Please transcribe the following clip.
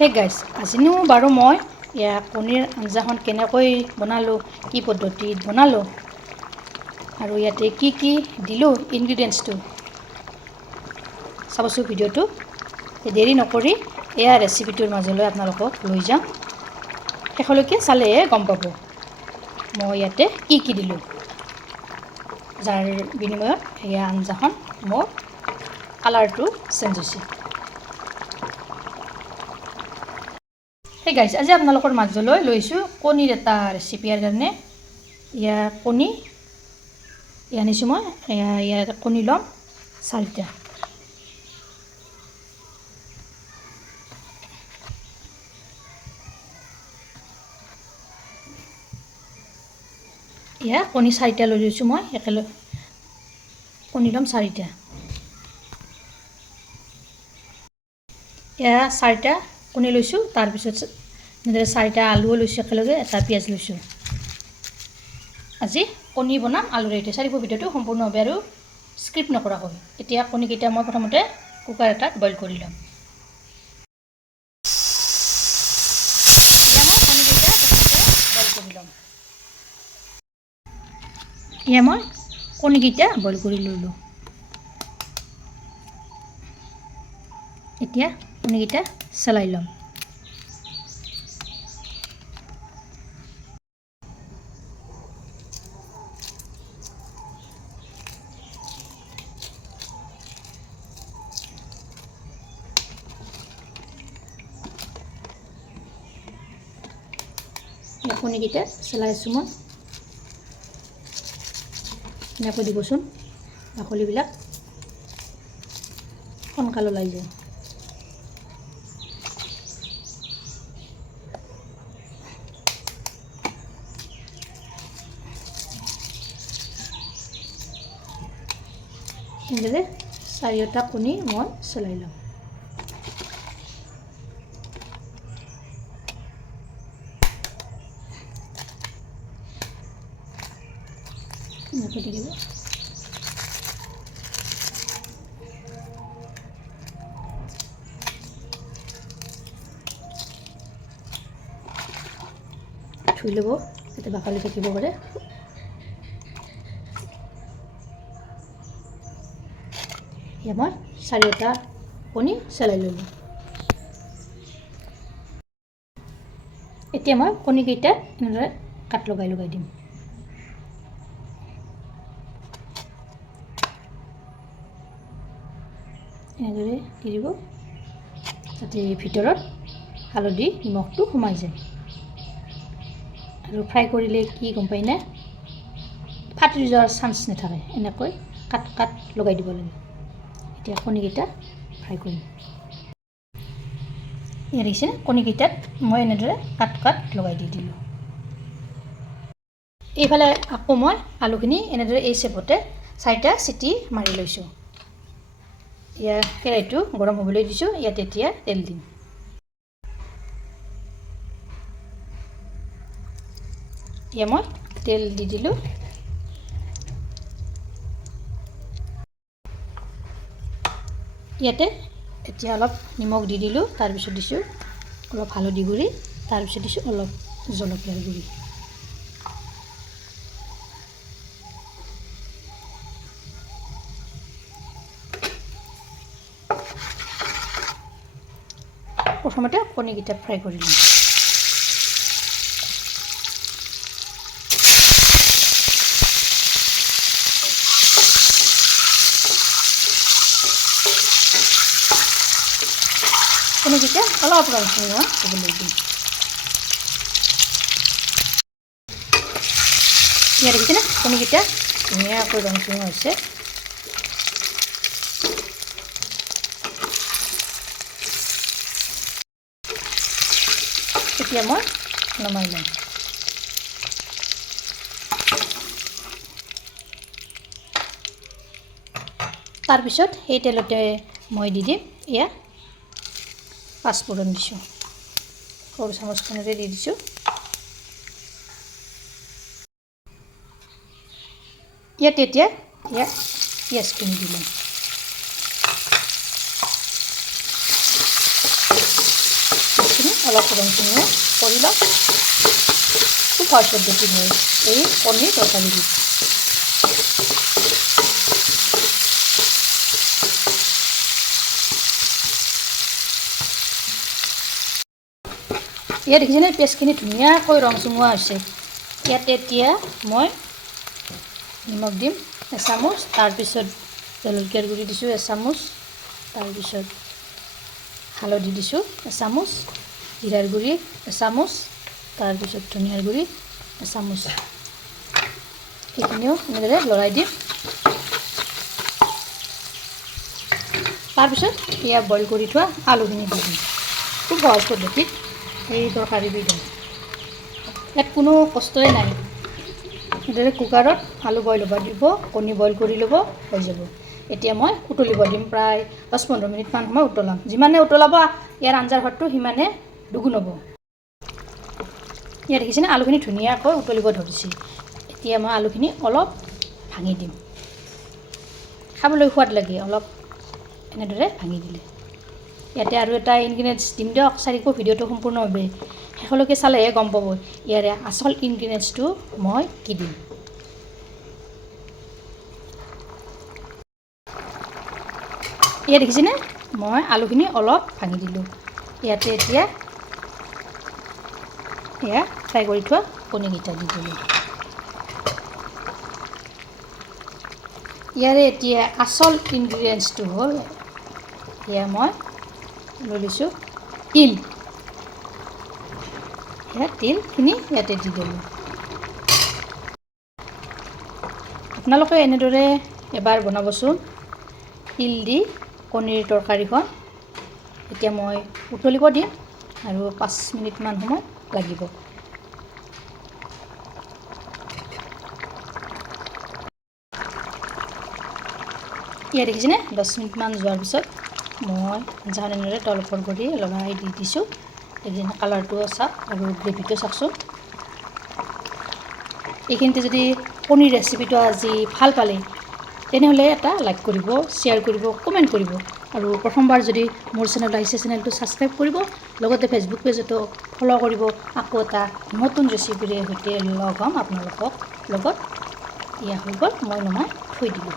হে গাইছ, আজিনো বাৰু মই কণীৰ আঞ্জাখন কেনেকৈ বনালোঁ, কি পদ্ধতিত বনালোঁ আৰু ইয়াতে কি দিলোঁ ইনগ্ৰিডিয়েণ্টছটো চাবচোন ভিডিঅ'টো। দেৰি নকৰি এয়া ৰেচিপিটোৰ মাজলৈ আপোনালোকক লৈ যাম। শেষলৈকে চালেহে গম পাব মই ইয়াতে কি দিলোঁ, যাৰ বিনিময়ত এয়া আঞ্জাখন মোৰ কালাৰটো চেঞ্জ হৈছে। সেই গাইছ, আজি আপোনালোকৰ মাজলৈ লৈছোঁ কণীৰ এটা ৰেচিপিৰ কাৰণে। কণী আনিছোঁ মই। ইয়াৰ কণী ল'ম 4টা। কণী 4টা লৈ লৈছোঁ মই। একেলগে কণী ল'ম 4টা। 4টা কণী লৈছোঁ। তাৰপিছত এনেদৰে 4টা আলুও লৈছোঁ একেলগে, এটা পিঁয়াজ লৈছোঁ। আজি কণী বনাম আলুৰে। এতিয়া চাৰিব ভিডিঅ'টো সম্পূৰ্ণভাৱে আৰু স্ক্ৰিপ্ট নকৰাকৈ। এতিয়া কণীকেইটা মই প্ৰথমতে কুকাৰ এটাত বইল কৰি ল'ম। মই কণীকেইটা বইল কৰি ল'লোঁ। এতিয়া কণীকেইটা চেলাই ল'ম। কণীকেইটা চেলাই আছোঁ মই। এনেকৈ দিবচোন, বাকলিবিলাক সোনকালে ওলাই যায়। এনেদৰে 4টা কণী মই চেলাই ল'ম। এনেকৈ দি দিব। ধুই ল'ব, যাতে বাকলি থাকিব পাৰে। মই 4টা কণী চেলাই ল'লোঁ। এতিয়া মই কণীকেইটা এনেদৰে কাট লগাই দিম। এনেদৰে দি দিব, যাতে ভিতৰত হালধি নিমখটো সোমাই যায়। আৰু ফ্ৰাই কৰিলে কি গম পায়নে, ফাটি যোৱাৰ চান্স নাথাকে। এনেকৈ কাট লগাই দিব লাগে। এতিয়া কণীকেইটা ফ্ৰাই কৰিম। দেখিছে, কণীকেইটাত মই এনেদৰে কাট লগাই দি দিলোঁ। এইফালে আকৌ মই আলুখিনি এনেদৰে এই চেপতে 4টা চিটি মাৰি লৈছোঁ। কেৰাহীটো গৰম হ'বলৈ দিছোঁ। ইয়াত এতিয়া তেল দিম। মই তেল দি দিলোঁ। ইয়াতে এতিয়া অলপ নিমখ দি দিলোঁ। তাৰপিছত দিছোঁ অলপ হালধি গুড়ি, তাৰপিছত দিছোঁ অলপ জলকীয়াৰ গুড়ি। প্ৰথমতে কণীকেইটা ফ্ৰাই কৰি লওঁ। কণীকেইটা অলপ ৰংচঙা হ'বলৈ দিম। ইয়াত দেখিছেনে, কণীকেইটা ধুনীয়াকৈ ৰংচঙা হৈছে। এতিয়া মই নমাই লওঁ। তাৰপিছত সেই তেলতে মই দি দিম পাঁচফোৰণ দিছোঁ। সৰু চামুচখনেৰে দি দিছোঁ। ইয়াতে এতিয়া পিঁয়াজখিনি দি লওঁ। অলপ ৰংচঙীয়া কৰি লওক। খুব সহজ পদ্ধতি হয় এই কণীৰ তৰকাৰীবিধ। ইয়াত দেখিছেনে পেষ্টখিনি ধুনীয়াকৈ ৰংচঙুৱা হৈছে। ইয়াতে এতিয়া মই নিমখ দিম এচামুচ, তাৰপিছত জলকীয়াৰ গুড়ি দিছোঁ এচামুচ, তাৰপিছত হালধি দিছোঁ এচামুচ, জিৰাৰ গুড়ি এচামুচ, তাৰপিছত ধনিয়াৰ গুড়ি এচামুচ। সেইখিনিও এনেদৰে লৰাই দিম। তাৰপিছত এয়া বইল কৰি থোৱা আলুখিনি দি দিম। খুব সহজ পদ্ধতিত এই তৰকাৰীবিধ হয়। ইয়াত কোনো কষ্টই নাই। এনেদৰে কুকাৰত আলু বইল হ'ব দিব, কণী বইল কৰি ল'ব, হৈ যাব। এতিয়া মই উতলিব দিম, প্ৰায় 10-15 মিনিটমান সময় উতলাম। যিমানে উতলাব ইয়াৰ আঞ্জাৰ সোৱাদটো সিমানে দুগুণ হ'ব। ইয়াত দেখিছেনে আলুখিনি ধুনীয়াকৈ উতলিব ধৰিছে। এতিয়া মই আলুখিনি অলপ ভাঙি দিম। খাবলৈ সোৱাদ লাগে অলপ এনেদৰে ভাঙি দিলে। ইয়াতে আৰু এটা ইনগ্ৰিডিয়েণ্টছ দিম দিয়ক, চাৰিকো ভিডিঅ'টো সম্পূৰ্ণভাৱে শেষলৈকে চালেহে গম পাব ইয়াৰে আচল ইনগ্ৰিডিয়েণ্টছটো মই কি দিম। ইয়াত দেখিছেনে মই আলুখিনি অলপ ভাঙি দিলোঁ। ইয়াতে এতিয়া এয়া ফ্ৰাই কৰি থোৱা কণীকেইটা দি দিলোঁ। ইয়াৰে এতিয়া আচল ইনগ্ৰিডিয়েণ্টছটো হ'ল এয়া মই লৈ লৈছোঁ তিল। এয়া তিলখিনি ইয়াতে দি দিলোঁ। আপোনালোকে এনেদৰে এবাৰ বনাবচোন তিল দি কণীৰ তৰকাৰীখন। এতিয়া মই উতলিব দিম আৰু 5 মিনিটমান সময় লাগিব। ইয়াত দেখিছেনে 10 মিনিটমান যোৱাৰ পিছত মই আঞ্জাখন এনেদৰে তল ওপৰ কৰি লগাই দি দিছোঁ। দেখিছেনে কালাৰটোও চাওক আৰু গ্ৰেভিটো চাওকচোন। এইখিনিতে যদি কণীৰ ৰেচিপিটো আজি ভাল পালে তেনেহ'লে এটা লাইক কৰিব, শ্বেয়াৰ কৰিব, কমেণ্ট কৰিব। আৰু প্ৰথমবাৰ যদি মোৰ চেনেল আহিছে চেনেলটো ছাবস্ক্ৰাইব কৰিব, লগতে ফেচবুক পেজতো ফ'ল' কৰিব। আকৌ এটা নতুন ৰেচিপিৰে সৈতে লগ হ'ম আপোনালোকৰ লগত। এয়া হৈ গ'ল, মই নমাই থৈ দিলোঁ।